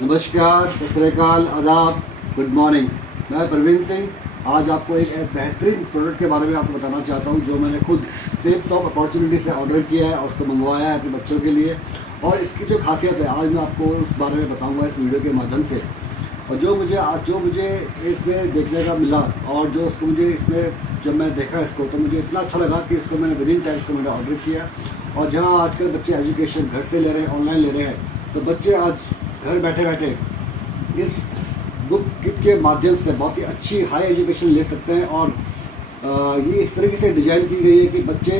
नमस्कार, सत श्री अकाल, आदाब, गुड मॉर्निंग। मैं प्रवीण सिंह आज आपको एक बेहतरीन प्रोडक्ट के बारे में आपको बताना चाहता हूं जो मैंने खुद सेल्स ऑफ अपॉर्चुनिटी से ऑर्डर किया है और उसको मंगवाया है अपने बच्चों के लिए। और इसकी जो खासियत है आज मैं आपको उस बारे में बताऊंगा इस वीडियो के माध्यम से। और जो मुझे इसमें देखने का मिला और जो उसको मुझे इसमें जब मैं देखा इसको तो मुझे इतना अच्छा लगा कि इसको मैंने विदिन टाइम इसको मैंने ऑर्डर किया। और जहाँ आजकल बच्चे एजुकेशन घर से ले रहे हैं, ऑनलाइन ले रहे हैं, तो बच्चे आज घर बैठे बैठे इस बुक किट के माध्यम से बहुत ही अच्छी हाई एजुकेशन ले सकते हैं। और ये इस तरीके से डिज़ाइन की गई है कि बच्चे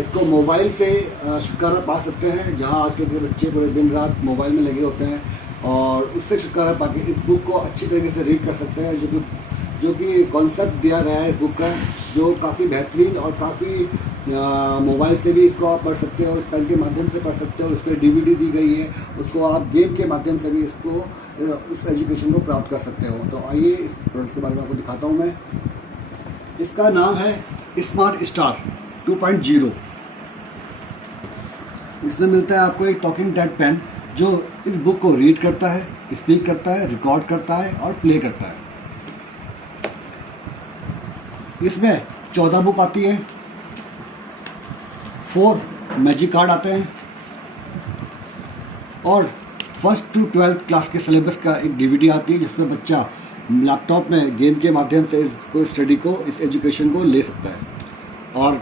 इसको मोबाइल से छुटकारा पा सकते हैं। जहां आजकल के बच्चे पूरे दिन रात मोबाइल में लगे होते हैं और उससे छुटकारा पा के इस बुक को अच्छी तरीके से रीड कर सकते हैं। जो कि कॉन्सेप्ट दिया गया है बुक का, जो काफ़ी बेहतरीन और काफ़ी मोबाइल से भी इसको आप पढ़ सकते हो, इस पेन के माध्यम से पढ़ सकते हो। इस पर DVD दी गई है, उसको आप गेम के माध्यम से भी इस एजुकेशन को प्राप्त कर सकते हो। तो आइए इस प्रोडक्ट के बारे में आपको दिखाता हूँ मैं। इसका नाम है स्मार्ट स्टार 2.0। इसमें मिलता है आपको एक टॉकिंग टैग पेन जो इस बुक को रीड करता है, स्पीक करता है, रिकॉर्ड करता है और प्ले करता है। इसमें 14 बुक आती है, 4 मैजिक कार्ड आते हैं और 1st to 12th क्लास के सिलेबस का एक DVD आती है जिसमें बच्चा लैपटॉप में गेम के माध्यम से इस एजुकेशन को ले सकता है। और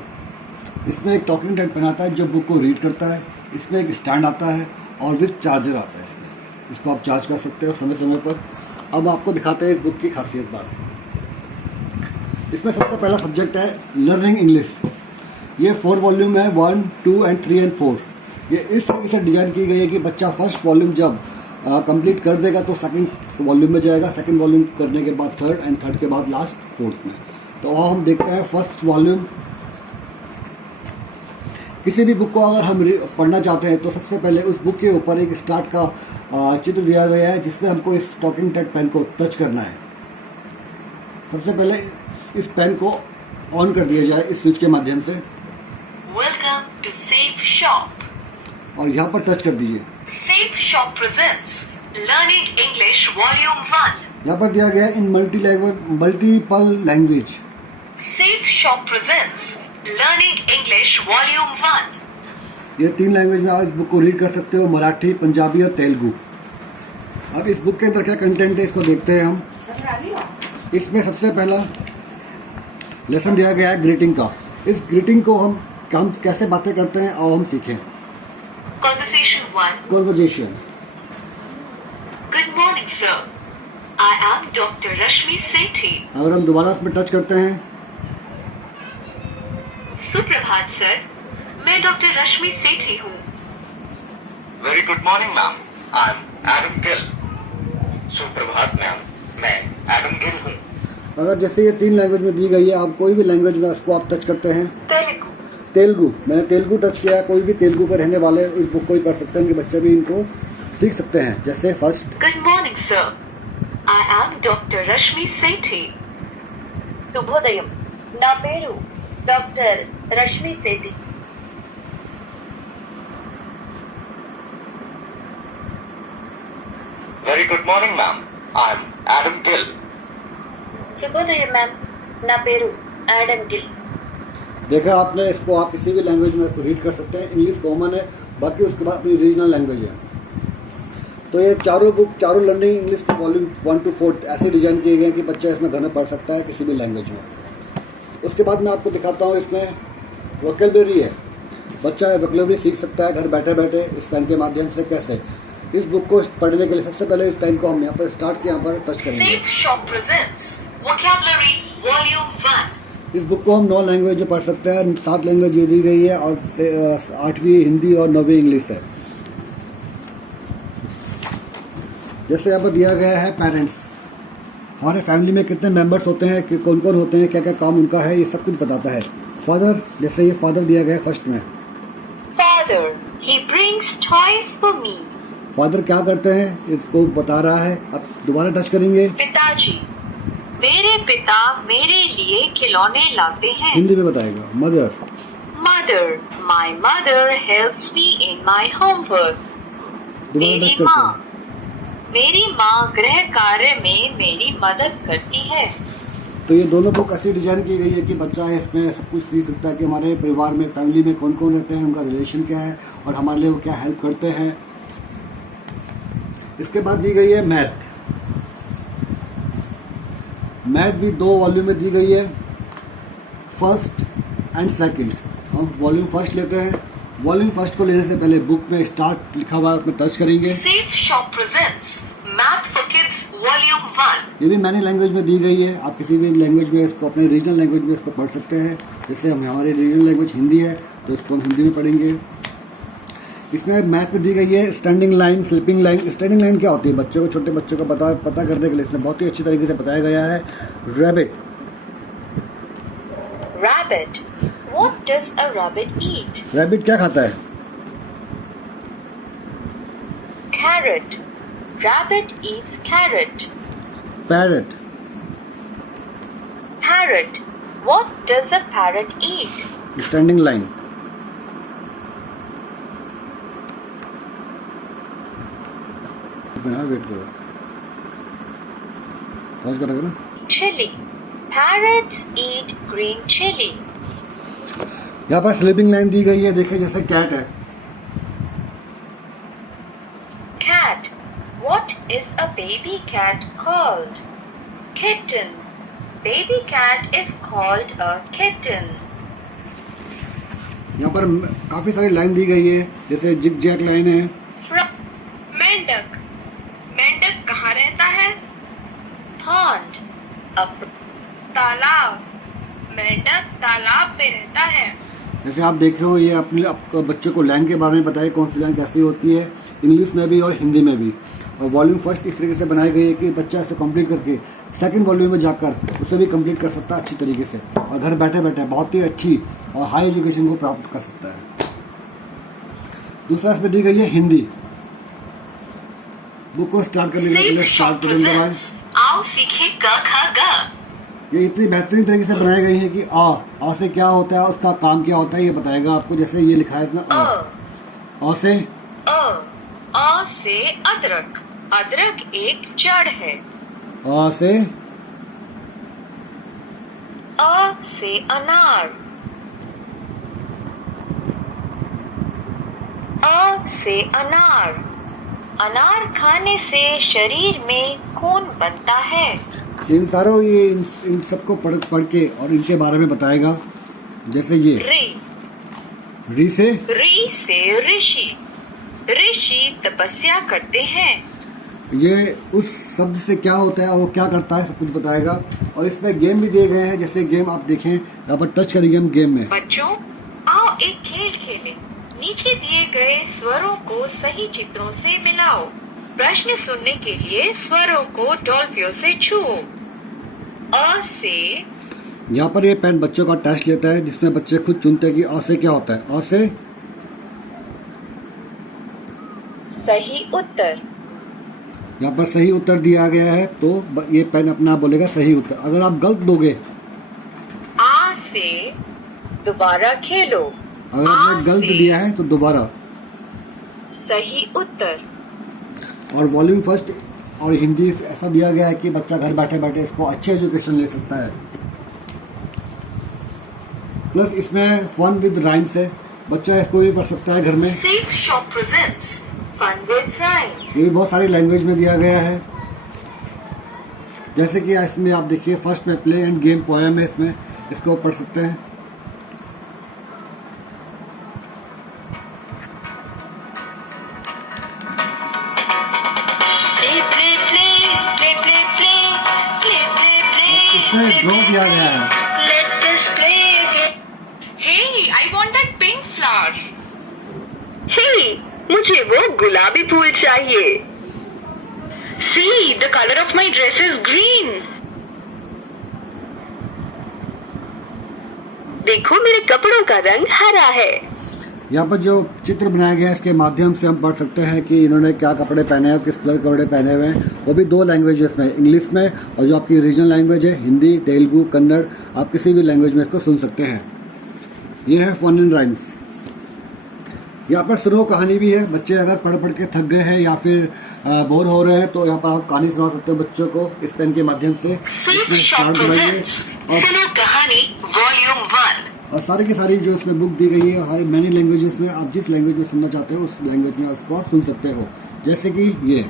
इसमें एक टॉकिंग टैग पेन आता है जो बुक को रीड करता है। इसमें एक स्टैंड आता है और विद चार्जर आता है। इसको आप चार्ज कर सकते हो समय समय पर। अब आपको दिखाते हैं इस बुक की खासियत बात। इसमें सबसे पहला सब्जेक्ट है लर्निंग इंग्लिश। ये 4 वॉल्यूम है, 1, 2 and 3 and 4। ये इस तरीके से डिज़ाइन की गई है कि बच्चा फर्स्ट वॉल्यूम जब कंप्लीट कर देगा तो सेकंड वॉल्यूम में जाएगा, सेकंड वॉल्यूम करने के बाद थर्ड एंड थर्ड के बाद लास्ट फोर्थ में। तो हम देखते हैं फर्स्ट वॉल्यूम। किसी भी बुक को अगर हम पढ़ना चाहते हैं तो सबसे पहले उस बुक के ऊपर एक स्टार्ट का चित्र दिया गया है जिसमें हमको इस टॉकिंग टैग पेन को टच करना है। सबसे पहले इस पेन को ऑन कर दिया जाए इस स्विच के माध्यम से। Welcome to Safe Shop. और यहाँ पर टच कर दीजिए। Safe Shop presents Learning English Volume 1. यहाँ पर दिया गया है इन multiple language. Safe Shop presents Learning English Volume 1. ये 3 लैंग्वेज में आप इस बुक को रीड कर सकते हो, मराठी, पंजाबी और तेलुगु। अब इस बुक के अंदर क्या कंटेंट है इसको देखते हैं हम। इसमें सबसे पहला लेसन दिया गया है ग्रीटिंग का। इस ग्रीटिंग को हम कैसे बातें करते हैं और हम सीखें। Conversation 1. Conversation. Good morning, sir. I am Dr. Rashmi Sethi. अगर हम दोबारा इसमें टच करते हैं, सुप्रभात सर, मैं डॉक्टर रश्मि सेठी हूँ। Very good morning ma'am, I am Adam Gill. सुप्रभात मैम, मैं एडम गिल हूँ। अगर जैसे ये 3 लैंग्वेज में दी गई है, आप कोई भी लैंग्वेज में इसको आप टच करते हैं। तेलुगु, मैंने तेलुगु टच किया है। कोई भी तेलुगु पर रहने वाले इस बुक को ही पढ़ सकते हैं कि बच्चे भी इनको सीख सकते हैं। जैसे first, good morning sir, I am doctor Rashmi Sethi. శుభోదయం, నా పేరు doctor Rashmi Sethi. Very good morning ma'am, I am Adam Gill. శుభోదయం మ్యామ్, నా పేరు एडम गिल. देखा आपने, इसको आप किसी भी लैंग्वेज में रीड कर सकते हैं। इंग्लिश कॉमन है, बाकी उसके बाद अपनी रीजनल लैंग्वेज है। तो ये चारों लर्निंग इंग्लिश के वॉल्यूम 1 to 4 ऐसे डिजाइन किए गए हैं कि बच्चा इसमें घर में पढ़ सकता है किसी भी लैंग्वेज में। उसके बाद मैं आपको दिखाता हूँ इसमें वोकैबुलरी है। बच्चा वोकैबुलरी सीख सकता है घर बैठे बैठे इस पेन के माध्यम से। कैसे? इस बुक को पढ़ने के लिए सबसे पहले इस पेन को हम यहाँ पर स्टार्ट के यहाँ पर टच करेंगे। Safe Shop presents Vocabulary Volume 1. इस बुक को हम 9 लैंग्वेज में पढ़ सकते हैं। 7 लैंग्वेज दी गई है और 8वीं हिंदी और 9वीं इंग्लिश है। जैसे यहाँ पर दिया गया है पेरेंट्स, हमारे फैमिली में कितने मेंबर्स होते हैं, कि कौन कौन होते हैं, क्या क्या काम उनका है, ये सब कुछ बताता है। फादर, जैसे ये फादर दिया गया है फर्स्ट में। Father, he brings toys for me. Father क्या करते हैं इसको बता रहा है। अब दोबारा टच करेंगे। पिताजी, मेरे पिता मेरे लिए खिलौने लाते हैं. हिंदी में बताएगा। Mother, Mother, my mother helps me in my homework. दोबारा मेरी टच करते माँ, हैं। मेरी माँ गृह कार्य में मेरी मदद करती है। तो ये दोनों बुक ऐसी डिजाइन की गई है कि बच्चा इसमें सब कुछ सीख सकता है कि हमारे परिवार में, फैमिली में कौन कौन रहते हैं, उनका रिलेशन क्या है और हमारे लिए वो क्या हेल्प करते हैं। इसके बाद दी गई है मैथ। मैथ भी 2 वॉल्यूम में दी गई है, फर्स्ट एंड सेकंड। हम वॉल्यूम फर्स्ट लेते हैं। वॉल्यूम फर्स्ट को लेने से पहले बुक में स्टार्ट लिखा हुआ है, उसमें टच करेंगे। Safe shop presents math for kids volume 1। ये भी मैनी लैंग्वेज में दी गई है। आप किसी भी लैंग्वेज में इसको, अपने रीजनल लैंग्वेज में इसको पढ़ सकते हैं। जैसे हमारी रीजनल लैंग्वेज हिंदी है तो इसको हम हिंदी में पढ़ेंगे। इसमें मैथ में दी गई है standing line, sleeping line. Standing line क्या होती है, बच्चों को, छोटे बच्चों को पता करने के लिए इसमें बहुत ही अच्छी तरीके से बताया गया है। Rabbit. Rabbit. What does a rabbit eat? Rabbit क्या खाता है? Carrot. Rabbit eats carrot. Parrot. Parrot. What does a parrot eat? Standing line. Wait करो, पॉज करोगे ना। Chili. Parrots eat green chili. यहाँ पर स्लीपिंग लाइन दी गई है, देखिए जैसे कैट है। Cat. What is a baby cat called? Kitten. Baby cat is called a kitten. यहाँ पर काफी सारी लाइन दी गई है, जैसे जिग जैग लाइन है। मेंढक. मेंढक कहाँ रहता है? Pond. तालाब. मेंढक तालाब में रहता है। जैसे आप देख रहे हो, ये अपने आपको बच्चे को लाइन के बारे में बताइए, कौन सी लाइन कैसी होती है, इंग्लिश में भी और हिंदी में भी। और वॉल्यूम फर्स्ट इस तरीके से बनाई गई है कि बच्चा इसे कंप्लीट करके सेकंड वॉल्यूम में जाकर उसे भी कंप्लीट कर सकता है अच्छी तरीके से, और घर बैठे बैठे बहुत ही अच्छी और हाई एजुकेशन को प्राप्त कर सकता है। दूसरा इसमें दी गई है हिंदी। बुक को स्टार्ट करने के लिए स्टार्ट बटन दबाएं। आओ सीखे क ख ग। ये इतनी बेहतरीन तरीके से बनाई गई है कि आ से क्या होता है, उसका काम क्या होता है, ये बताएगा आपको। जैसे ये लिखा है इसमें अ से अदरक। अदरक एक जड़ है। अ से अनार। अ से अनार। अनार खाने से शरीर में खून बनता है। इन सारों इन सबको पढ़ के और इनके बारे में बताएगा। जैसे ये री से ऋषि। ऋषि तपस्या करते हैं। ये उस शब्द से क्या होता है और वो क्या करता है, सब कुछ बताएगा। और इसमें गेम भी दिए गए हैं। जैसे गेम आप देखें, यहाँ पर टच करेंगे हम गेम में। बच्चों आओ एक खेल खेलें। नीचे दिए गए स्वरों को सही चित्रों से मिलाओ। प्रश्न सुनने के लिए स्वरों को डॉल्फियों से छुओ। अ से। यहाँ पर ये पेन बच्चों का टेस्ट लेता है, जिसमें बच्चे खुद चुनते हैं कि अ से क्या होता है। अ से सही उत्तर। यहाँ पर सही उत्तर दिया गया है, तो ये पेन अपना बोलेगा सही उत्तर। अगर आप गलत दोगे, आ से दोबारा खेलो। अगर आपने गलत दिया है तो दोबारा। सही उत्तर। और वॉल्यूम फर्स्ट और हिंदी ऐसा दिया गया है कि बच्चा घर बैठे बैठे इसको अच्छे एजुकेशन ले सकता है। प्लस इसमें फन विद राइम्स है, बच्चा इसको भी पढ़ सकता है घर में। Safe shop presents fun with rhymes. ये भी बहुत सारी लैंग्वेज में दिया गया है। जैसे कि इसमें आप देखिए, फर्स्ट में प्ले एंड गेम पोएम है, इसमें इसको पढ़ सकते हैं। इसमें ड्रॉ किया गया है। Let us play again. Hey, I want that pink flower. Hey, मुझे वो गुलाबी फूल चाहिए। See, the color of my dress is green. देखो मेरे कपड़ों का रंग हरा है। यहाँ पर जो चित्र बनाया गया है, इसके माध्यम से हम पढ़ सकते हैं कि इन्होंने क्या कपड़े पहने हैं और किस कलर के कपड़े पहने हुए हैं। वो भी 2 लैंग्वेजेस में, इंग्लिश में और जो आपकी रीजनल लैंग्वेज है हिंदी, तेलुगु, कन्नड़, आप किसी भी लैंग्वेज में इसको सुन सकते हैं। ये है फन एंड राइम्स। यहाँ पर सुनो कहानी भी है। बच्चे अगर पढ़ पढ़ के थक गए हैं या फिर बोर हो रहे हैं तो यहाँ पर आप कहानी सुना सकते हो बच्चों को इस पेन के माध्यम से। सेफ शॉप प्रेजेंट्स सुनो कहानी वॉल्यूम 1। और सारी की सारी जो इसमें बुक दी गई है सारी मैनी लैंग्वेजेस में, आप जिस लैंग्वेज में सुनना चाहते हो उस लैंग्वेज में उसको आप सुन सकते हो। जैसे कि ये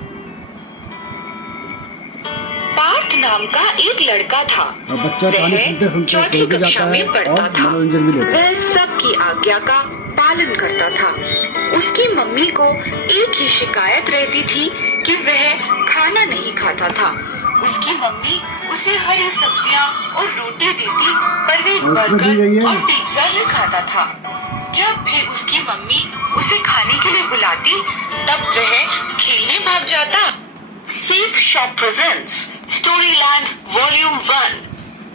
पार्थ नाम का एक लड़का था। और बच्चा कहानी सुनते सुनते सो भी जाता है और मनोरंजन भी लेता है। वह सबकी आज्ञा का पालन करता था। उसकी मम्मी को एक ही शिकायत रहती थी कि वह खाना नहीं खाता था। उसकी मम्मी उसे हरी सब्जियां और रोटी देती पर वह बर्गर और पिज्जा ही खाता था। जब भी उसकी मम्मी उसे खाने के लिए बुलाती तब वह खेलने भाग जाता। Safe shop presents Storyland volume 1।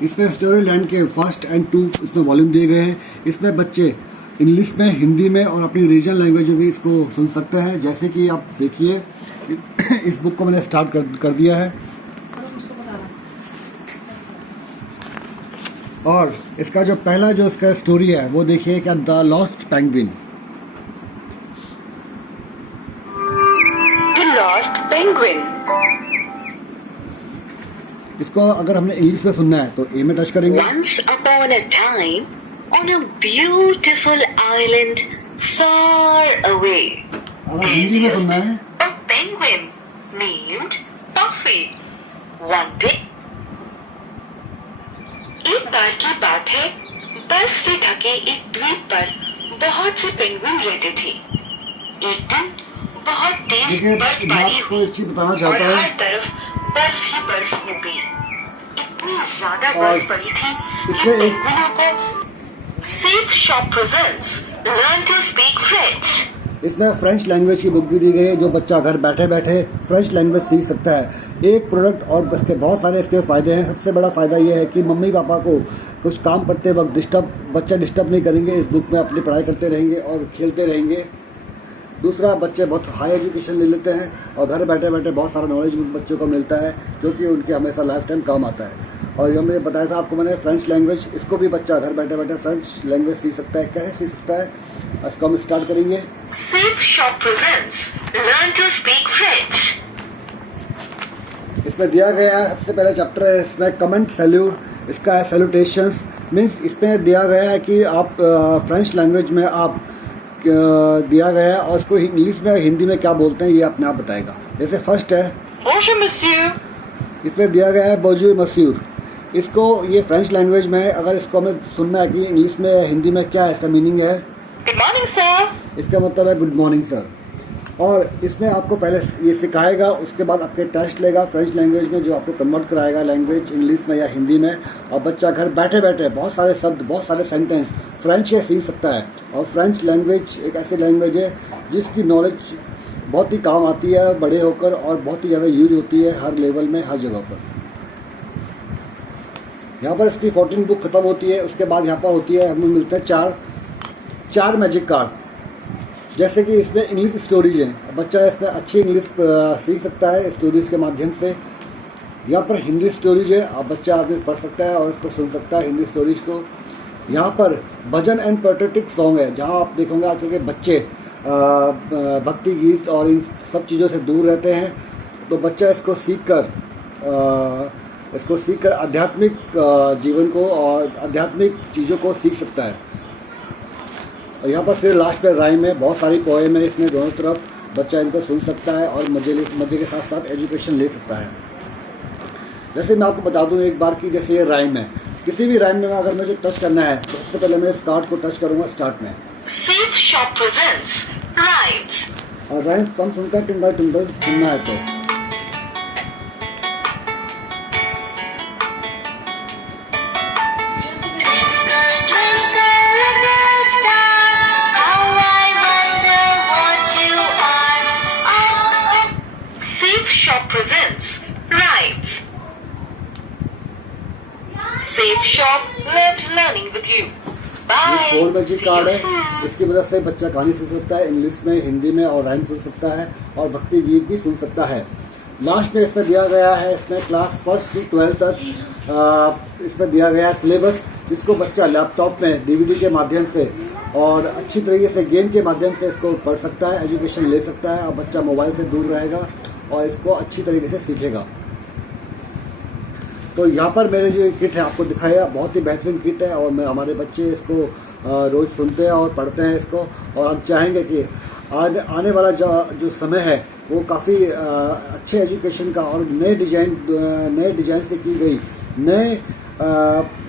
इसमें स्टोरी लैंड के 1 और 2 इसमें वॉल्यूम दिए गए हैं। इसमें बच्चे इंग्लिश में, हिंदी में और अपनी रीजनल लैंग्वेज में भी इसको सुन सकते हैं। जैसे कि आप देखिए इस बुक को मैंने स्टार्ट कर दिया है और इसका जो पहला जो इसका स्टोरी है वो देखिए क्या, the lost penguin. The lost penguin. इसको अगर हमने इंग्लिश में सुनना है तो ए में टच करेंगे। Once upon a time, on a beautiful island far away, अगर हिंदी में सुनना है a penguin named Puffy. One day, एक बार की बात है, बर्फ से ढके एक द्वीप पर बहुत से पेंगुइन रहते थे। एक दिन बहुत तेज देखिए मैं बर्फबारी आपको हुई एक चीज बताना और चाहता हर हूँ। तरफ बर्फ ही बर्फ हो गई। इतनी ज्यादा और बर्फ पड़ी थी कि इसमें एक पेंगुइनों को safe shop presents learn to speak French. इसमें फ्रेंच लैंग्वेज की बुक भी दी गई है जो बच्चा घर बैठे बैठे फ्रेंच लैंग्वेज सीख सकता है। एक प्रोडक्ट और इसके बहुत सारे इसके फ़ायदे हैं। सबसे बड़ा फ़ायदा ये है कि मम्मी पापा को कुछ काम करते वक्त बच्चा डिस्टर्ब नहीं करेंगे। इस बुक में अपनी पढ़ाई करते रहेंगे और खेलते रहेंगे। दूसरा, बच्चे बहुत हाई एजुकेशन ले लेते हैं और घर बैठे बैठे बहुत सारा नॉलेज बच्चों को मिलता है जो कि उनके हमेशा लाइफ टाइम काम आता है। और जो मैंने बताया था आपको मैंने फ्रेंच लैंग्वेज, इसको भी बच्चा घर बैठे बैठे फ्रेंच लैंग्वेज सीख सकता है। कैसे सीख सकता है इसको हम स्टार्ट करेंगे। Safe shop presents learn to speak French. इसमें दिया गया है सबसे पहला चैप्टर है इसमें कमेंट सैल्यूट। इसका है सैल्यूटेशंस, मीन्स इसमें दिया गया है कि आप फ्रेंच लैंग्वेज में आप दिया गया है और इसको इंग्लिश में हिंदी में क्या बोलते हैं ये अपने आप बताएगा। जैसे फर्स्ट है Bonjour monsieur। इसमें दिया गया है बोजू मस्यूर। इसको ये फ्रेंच लैंग्वेज में है। अगर इसको हमें सुनना है कि इंग्लिश में हिंदी में क्या है इसका मीनिंग है, गुड मॉर्निंग सर। इसका मतलब है गुड मॉर्निंग सर। और इसमें आपको पहले ये सिखाएगा, उसके बाद आपके टेस्ट लेगा फ्रेंच लैंग्वेज में जो आपको कन्वर्ट कराएगा लैंग्वेज इंग्लिश में या हिंदी में। और बच्चा घर बैठे बैठे बहुत सारे शब्द, बहुत सारे सेंटेंस फ्रेंच से सीख सकता है। और फ्रेंच लैंग्वेज एक ऐसी लैंग्वेज है जिसकी नॉलेज बहुत ही काम आती है बड़े होकर और बहुत ही ज़्यादा यूज होती है हर लेवल में, हर जगह पर। यहाँ पर इसकी 14 बुक खत्म होती है। उसके बाद यहाँ पर होती है, हमें मिलते हैं चार मैजिक कार्ड। जैसे कि इसमें इंग्लिश स्टोरीज हैं, बच्चा इसमें अच्छी इंग्लिश सीख सकता है स्टोरीज के माध्यम से। यहाँ पर हिंदी स्टोरीज है, अब बच्चा आदमी पढ़ सकता है और इसको सुन सकता है हिंदी स्टोरीज को। यहाँ पर भजन एंड पैट्रियोटिक सॉन्ग है जहाँ आप देखोगे आजकल के बच्चे भक्ति गीत और इन सब चीज़ों से दूर रहते हैं, तो बच्चा इसको सीखकर आध्यात्मिक जीवन को और आध्यात्मिक चीज़ों को सीख सकता है। और यहाँ पर फिर लास्ट में राइम है, बहुत सारी पोएम है इसमें, दोनों तरफ बच्चा इनको सुन सकता है और मज़े के साथ साथ एजुकेशन ले सकता है। जैसे मैं आपको बता दूं एक बार की, जैसे ये राइम है, किसी भी राइम में अगर मुझे टच करना है तो सबसे पहले मैं इस कार्ड को टच करूँगा स्टार्ट में। Safe shop presents rhymes. और राइम्स कम सुनता है टिम्बल सुनना है तो Safe Shop loves learning with you. Bye. ये 4 मैजिक कार्ड है, See you soon. इसकी वजह से बच्चा कहानी सुन सकता है इंग्लिश में, हिंदी में और राइम सुन सकता है और भक्ति गीत भी सुन सकता है। लास्ट में इसमें दिया गया है, इसमें क्लास 1 से 12 तक इसमें दिया गया है सिलेबस, जिसको बच्चा लैपटॉप में डीवीडी के माध्यम से और अच्छी तरीके से गेम के माध्यम से इसको पढ़ सकता है, एजुकेशन ले सकता है और बच्चा मोबाइल से दूर रहेगा और इसको अच्छी तरीके से सीखेगा। तो यहाँ पर मैंने जो किट है आपको दिखाया, बहुत ही बेहतरीन किट है और मैं हमारे बच्चे इसको रोज़ सुनते हैं और पढ़ते हैं इसको, और हम चाहेंगे कि आने वाला जो समय है वो काफ़ी अच्छे एजुकेशन का और नए डिज़ाइन से की गई नए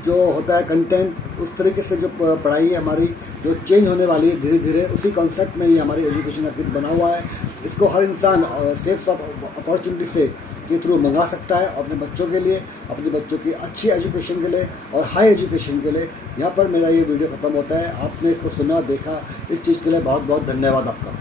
जो होता है कंटेंट, उस तरीके से जो पढ़ाई है हमारी जो चेंज होने वाली है धीरे धीरे, उसी कॉन्सेप्ट में ही हमारी एजुकेशन का किट बना हुआ है। इसको हर इंसान सेफ अपॉर्चुनिटी से के थ्रू मंगा सकता है अपने बच्चों के लिए, अपने बच्चों की अच्छी एजुकेशन के लिए और हाई एजुकेशन के लिए। यहाँ पर मेरा ये वीडियो ख़त्म होता है। आपने इसको सुना, देखा, इस चीज़ के लिए बहुत बहुत धन्यवाद आपका।